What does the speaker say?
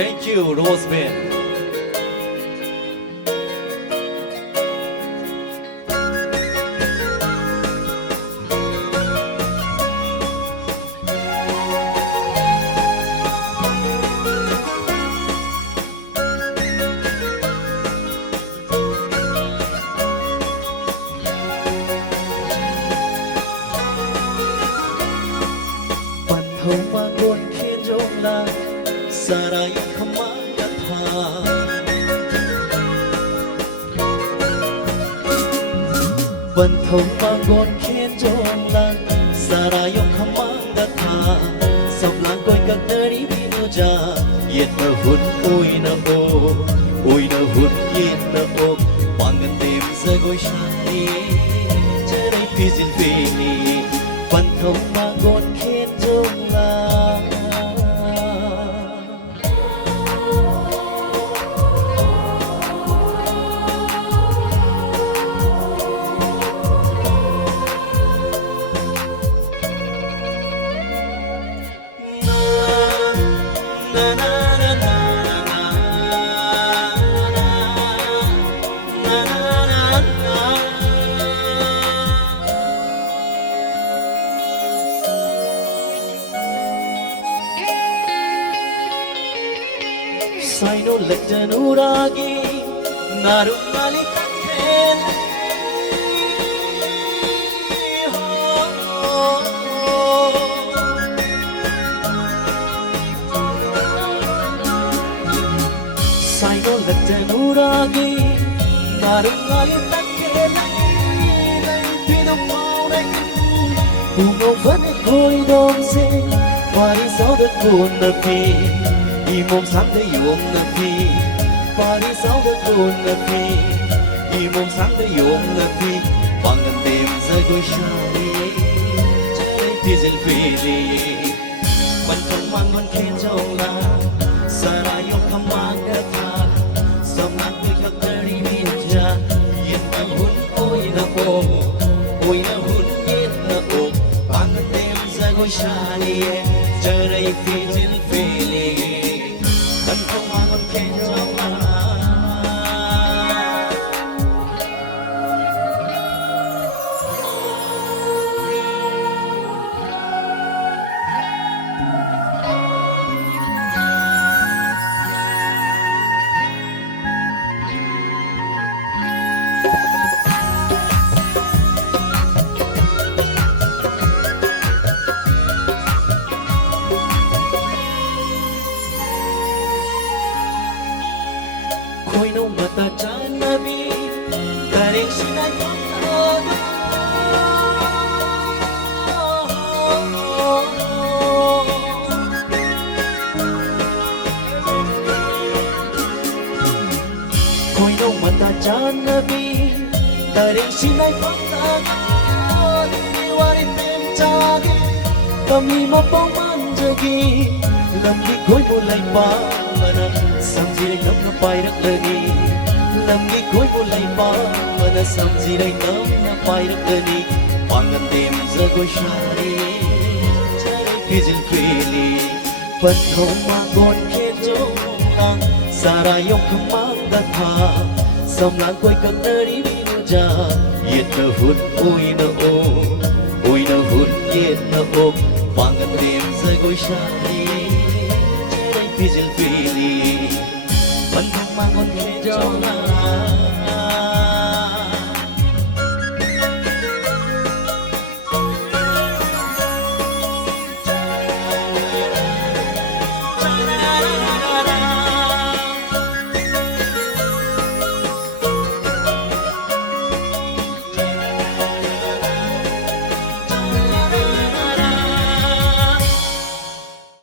Thank you, Roseman. Không mang buồn khiến rộn ràng xa đây không mang đất thà vẫn không mang buồn khiến rộn ràng xa đây không mang đất thà sông làng quay các nơi đi binu cha yên nở hôn ôi nở hôn yên nở ôm bằng ngân đêm rơi gối shani chơi đây phi xin phi vẫn không mang buồn khiến rộn ràng Sai no leggenuragi narungali takhen Sai no leggenuragi narungali takhen Pino paure Uno vane koi domse Pari saudat kun na pi Imom sáng tới yuông na phi Pari sao được buồn na phi Imom sáng tới yuông na phi Bằng ngân đêm rơi đôi shari Chơi phi dil phi li Vẫn không mang ngon khen trong la Sara yung không mang đất tha Sông nang tuy khắc tơ đi min cha Yên na hun ôi na ôm Ôi na hun yên na ôm Bằng ngân đêm rơi đôi shari Chơi đây phi dil phi li vẫn không mang con khen trong Khôi nông mà ta chán na bi ta đến xin anh có thơ Khôi nông mà ta chán na bi ta đến xin anh có thơ Đi qua đi tìm cha đi Cầm đi mà bóng ăn giờ ghi Làm đi khối một lành ba Sang gì đây nấm nó bay đất lên đi Làm nghĩ khối vô lầy ba Mà nó sang gì đây nấm nó bay đất lên đi Bằng ngân đêm giờ gối shari Trái đây phi dil phi li Vẫn không mang buồn khiến trong làng Xa ra yong không mang đất thà Sông làng quay các nơi đi binu cha Yên nở hôn ôi nở ôm Ôi nở hôn yên nở ôm Bằng ngân đêm giờ gối shari Trái đây phi dil phi li vẫn không mang con khen cho nàng